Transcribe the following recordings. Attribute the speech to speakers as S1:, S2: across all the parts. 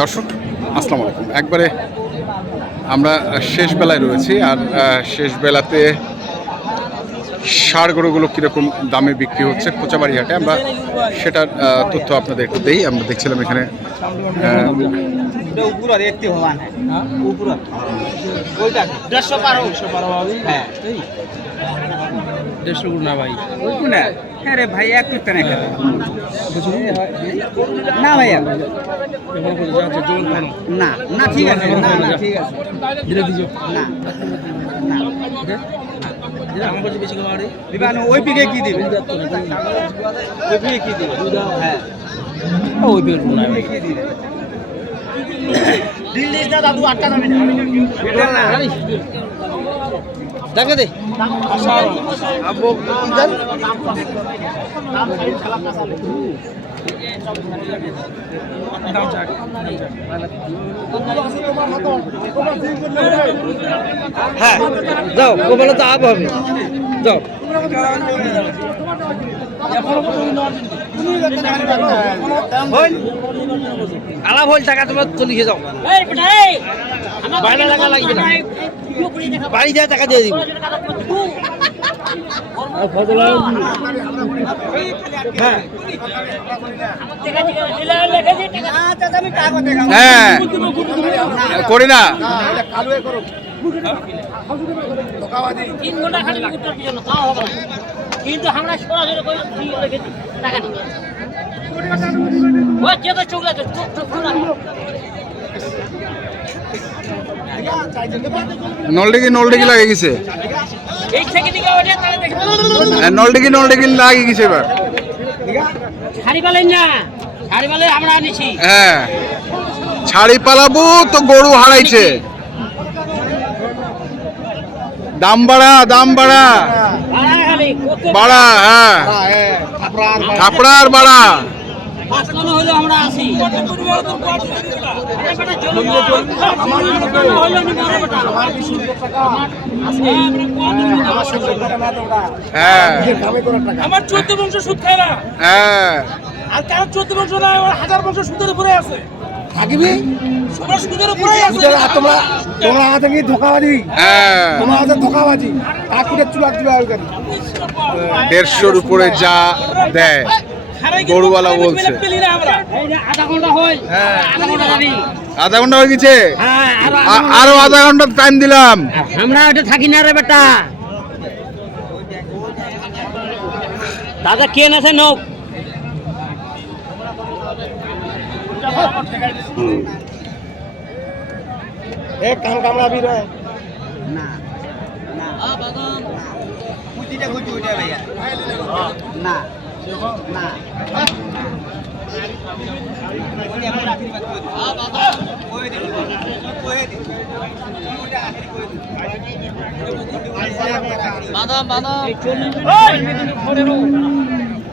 S1: দর্শক আসসালামু আলাইকুম। একবারে আমরা শেষ বেলায় রয়েছি আর শেষ বেলাতে সার গরুগুলো কীরকম দামে বিক্রি হচ্ছে কোচাবাড়ি হাটে আমরা সেটার তথ্য আপনাদের একটু দেই। আমরা দেখছিলাম এখানে
S2: দেড়শো ভাই।
S3: ওই কোনা আরে ভাই একটু তেনে না ভাইয়া। না না ঠিক আছে না না ঠিক আছে। না না
S2: রে
S3: ওই পিকে কি দিবে? ওই পিকে কি দিবে? হ্যাঁ
S2: ওই বের গুণ না ভাই
S3: কি দিবে? দিল দাদু আটটা দামে না
S2: দেখে দে হ্যাঁ যাও গোপালে তো আপ হবে। যাও। আলাপ হল টাকা তোমার চলে গিয়ে যাও বাইরে টাকা লাগবে না। বাড়ি যায় টাকা দিয়ে দিব। হ্যাঁ।
S1: হ্যাঁ। করি না।
S4: তিন ঘণ্টা খালি উত্তর পিছনে তাও হবে না। কিন্তু আমরা সরাসরি করে ফ্রি রেখেছি টাকা নিয়ে ওই কে তো চোখ লাগে চোখ চোখ খোলা।
S1: নলডিগি নলডিগি লাগে গেছে? হ্যাঁ, নলডিগি নলডিগি লাগে গেছে এবার।
S4: শাড়ি পালেন না শাড়ি পালে আমরা
S1: হ্যাঁ। ছাড়ি পালাবো তো গরু হারাইছে। দাম বাড়া দাম বাড়া। বাড়া হ্যাঁ। থাপড়ার বাড়া।
S4: পাঁচ আমরা আসি
S1: হ্যাঁ।
S2: আমার চোদ্দ বংশ সুদ খায় না।
S1: হ্যাঁ।
S2: আর কারও চোদ্দ বংশ না হাজার বংশ সুদের উপরে আছে।
S5: থাকিবি? তোমরা তোমরা তোমরা হাতে কি ধোকাবাজি।
S1: হ্যাঁ।
S5: তোমরা ধোকাবাজি। চুলা
S1: দেড়শোর উপরে যা দেয় গরুওয়ালা বলছে।
S2: না
S4: আধা ঘণ্টা হয় আধা ঘণ্টা যাবি
S1: আধা ঘণ্টা হয়ে গেছে?
S4: হ্যাঁ
S1: আরও আধা ঘণ্টা টাইম দিলাম।
S4: আমরা ওটা থাকি না রে বেটা। দাদা কে আছে নৌক
S5: এ কান কামড়া বি রে
S3: না না কুচিটা কুচি উঠে ভাইয়া না না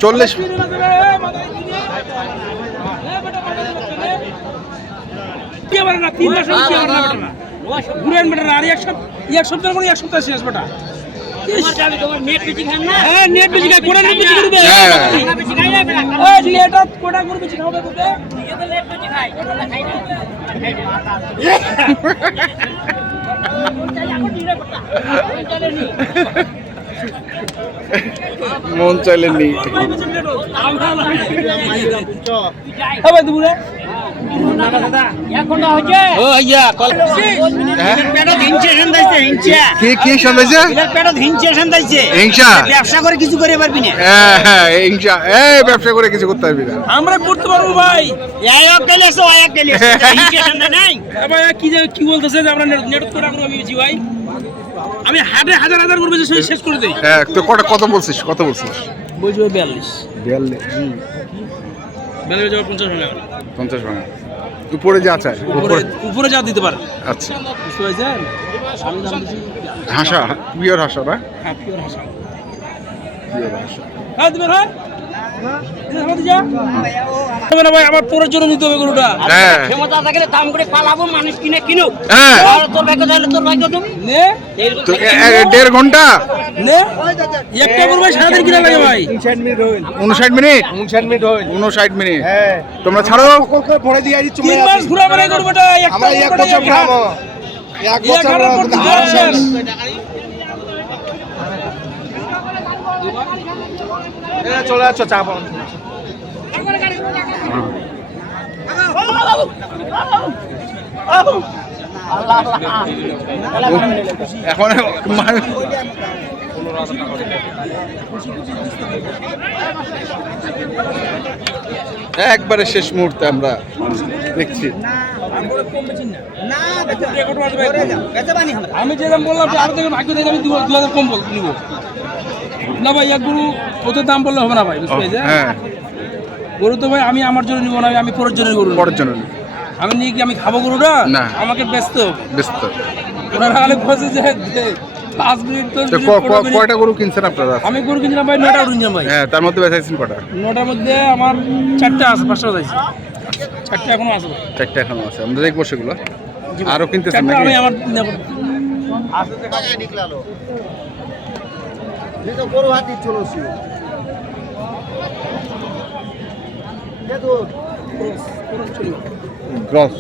S1: চল্লিশ
S2: কি আমার না তিন মাস না বেটা না ঘুরেন বেটা না আর এক সপ্তাহ এক সপ্তাহের পরে এক সপ্তাহ শেষ বেটা।
S1: মন চাইলে নি হ্যাঁ?
S3: ব্যবসা করে কিছু করে পারবি না।
S1: হ্যাঁ হ্যাঁ হিংসা। ব্যবসা করে কিছু করতে পারবি না।
S2: আমরা করতে পারব ভাই। কি যে কি বলতেছে আমরা নেট করে আমি ভাই? আমি হাটে হাজার হাজার করবে যে শেষ করে দেই।
S1: হ্যাঁ তো কটা কত বলছিস? কত বলছিস?
S2: বলছি ভাই বিয়াল্লিশ।
S1: বিয়াল্লিশ
S2: পঞ্চাশ হলে
S1: পঞ্চাশ ভাঙা উপরে যা চাই।
S2: উপরে
S1: উপরে
S2: যা দিতে পারে।
S1: আচ্ছা।
S2: বুঝতে পারছেন? আমি দাম
S1: হাসা পিওর হাসা না?
S2: হ্যাঁ পিওর হাসা।
S1: পিওর হাসা।
S2: হ্যাঁ দিবেন হ্যাঁ। ভাই আমার পরের জন্য নিতে হবে গরুটা।
S1: হ্যাঁ।
S4: ক্ষমতা থাকলে দাম করে পালাবো মানুষ কিনে কিনুক।
S1: হ্যাঁ।
S4: তোর ভাগ্য তাহলে তোর ভাগ্য তো।
S2: নে।
S1: তো এ- এ- দেড়
S2: ঘণ্টা? একটা গরু ভাই সারাদিন কিনা লাগে ভাই।
S5: উনষাট মিনিট?
S1: উনষাট মিনিট
S5: উনষাট মিনিট হইল।
S1: উনষাট মিনিট।
S5: হ্যাঁ।
S1: তোমরা ছাড়ো।
S5: পরে দিয়ে আছি
S2: তিন মাস ঘুরা মানে গরুটা একটা
S5: এক বছর এক বছর
S1: এখন মানে- একবারে শেষ মুহূর্তে আমরা দেখছি।
S2: আমি যেরকম বললাম আরও থেকে ভাগ্য থেকে আমি দু হাজার কম বল নিব। না ভাই এক গরু ওদের দাম বললে হবে না ভাই বুঝতে পেরেছি
S1: হ্যাঁ।
S2: গরু তো ভাই আমি আমার জন্য নিব না আমি পরের জন্য গরু।
S1: পরের জন্য
S2: আমি নিয়ে কি আমি খাব গরুটা?
S1: না।
S2: আমাকে ব্যস্ত
S1: ব্যস্ত
S2: ওনারা আলে বসে যে যে পাঁচ মিনিট
S1: তো। কয়টা গরু কিনছেন আপনারা?
S2: আমি গরু কিনছিলাম ভাই নটা গরু ভাই।
S1: হ্যাঁ তার মধ্যে বেচাইছেন কটা?
S2: নটার মধ্যে আমার চারটে আছে পাঁচটা যাইছে চারটে এখনও আছে।
S1: চারটে এখনও আছে। আমরা দেখব সেগুলো। আরও কিনতেছেন নাকি?
S2: আমি আমার নেব।
S5: গরু হাতি চলছি।
S1: ক্রস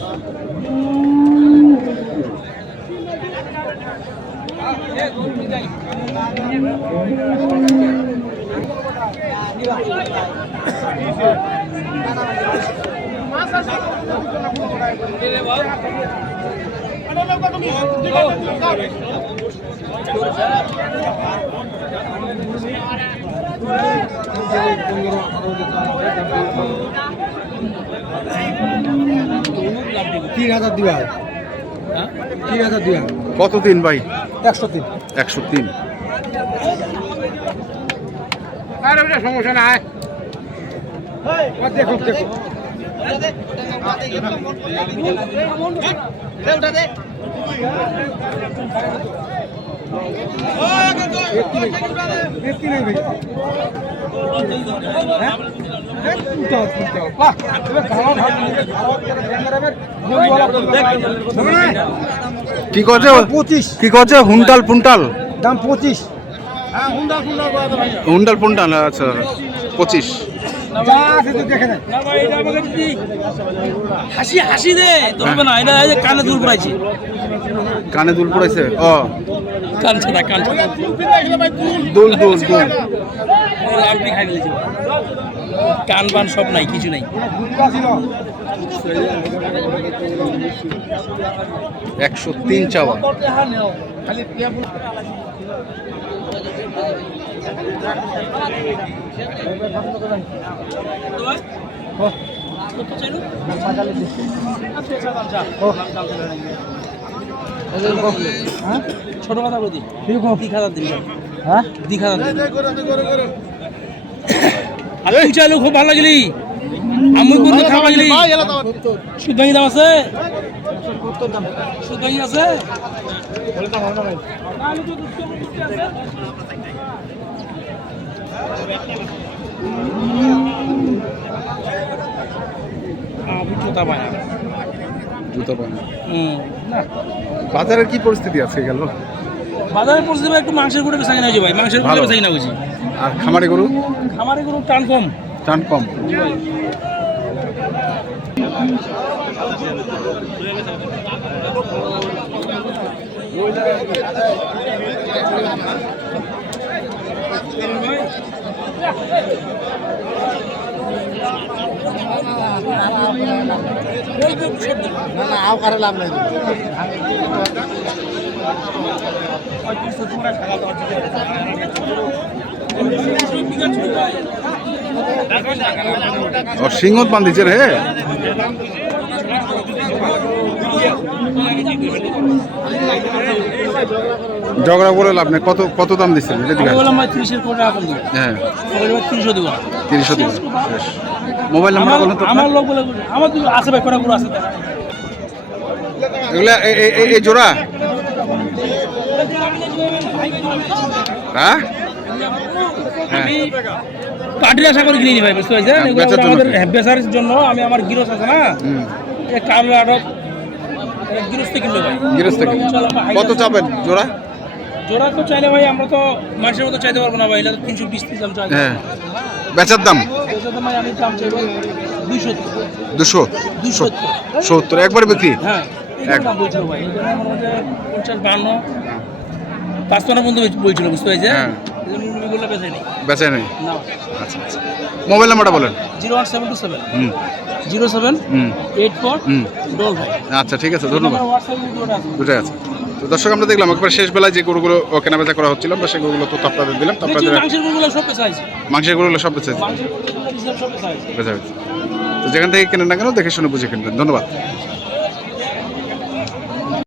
S5: তিন হাজার দিবা। তিন হাজার দিবা।
S1: কত দিন ভাই?
S5: একশো তিন।
S1: একশো তিন।
S5: সমস্যা নাই। দেখো দেখো একটি নেই ভাই হ্যাঁ?
S1: কি করছে?
S5: পঁচিশ।
S1: কি করছে? হুন্টাল পুন্টাল
S5: দাম পঁচিশ।
S1: হুন্ডাল পুন্টাল আচ্ছা পঁচিশ।
S2: হাসি হাসি দে ধরবে না। এটা যে কানে দূর পড়াইছে।
S1: কানে দুল পড়েছে ও।
S2: কানছে না
S1: দুল দুল দুল।
S2: আপনি খাই ফেলেছে কান বান সব নাই কিছু নাই।
S1: একশো তিন চাওয়া।
S2: ছোট কথা বলি। কি খাতা দিবি
S5: হ্যাঁ?
S2: দি খাতা দিবি আরে তুই চাইলে খুব ভালো লাগলি। আমি করতে খারাপ লাগলি। সুদ ভাঙি দাম আছে? সুদ ভাঙি আছে? জুতা পায় না
S1: জুতো
S2: হুম। না
S1: বাজারের কি পরিস্থিতি আছে গেল?
S2: বাজারে পরিস্থিতি ভাই একটু মাংসের গুঁড়ো কিনা হয়েছে ভাই মাংসের গুঁড়ো। বেচা কিনা
S1: আর খামারে গরু?
S2: খামারে এগুলো টান কম।
S1: টান কম।
S5: না না আও কারে লাভ নাই।
S1: সিংহত বান্ধিছে রে। করে লাভ নেই। কত কত দাম দিচ্ছেন? এটা ঠিক আছে। হ্যাঁ।
S2: দেবো
S1: মোবাইল নাম্বার বলুন তো।
S2: আমার লোক বলে আমার তো আছে ভাই আছে।
S1: এগুলা এই জোড়া? হ্যাঁ? হ্যাঁ।
S2: আশা করে ভাই বুঝতে পারছেন?
S1: হ্যাঁ,
S2: আমাদের বেচার জন্য আমি আমার গিরস আছে না? গিরস্তে কিনলো ভাই।
S1: কত চাবেন জোড়া?
S2: জোড়া তো চাইলে ভাই আমরা তো মানুষের মতো চাইতে পারব না ভাই এটা তিনশো বিশ দাম চাই
S1: হ্যাঁ। বেচার দাম?
S2: ভাই আমি দাম চাইব দুইশো।
S1: দুশো?
S2: দুইশো।
S1: সত্তর। একবার বিক্রি?
S2: হ্যাঁ
S1: এক-
S2: দাম বলছিল ভাই পঞ্চাশ বান্ন। বলছিল বুঝতে পারছি
S1: হ্যাঁ।
S2: বেঁচে নেই।
S1: আচ্ছা আচ্ছা। মোবাইল নাম্বারটা বলেন।
S2: Zero one seven two seven.
S1: Hmm.
S2: Zero seven
S1: hmm.
S2: Eight four
S1: hmm.
S2: Double five.
S1: আচ্ছা ঠিক আছে ধন্যবাদ।
S2: হোয়াটসঅ্যাপ
S1: দুটাই আছে। তো দর্শক আমরা দেখলাম একবার শেষ বেলায় যে গরুগুলো কেনাবেচা করা হচ্ছিল আমরা সেই গরুগুলো তো আপনাদের দিলাম। তো আপনাদের
S2: মাংসের গরুগুলো সব
S1: বেঁচে বেচা তো যেখান থেকে কেনেন না কেন দেখে শুনে বুঝে কিনবেন। ধন্যবাদ।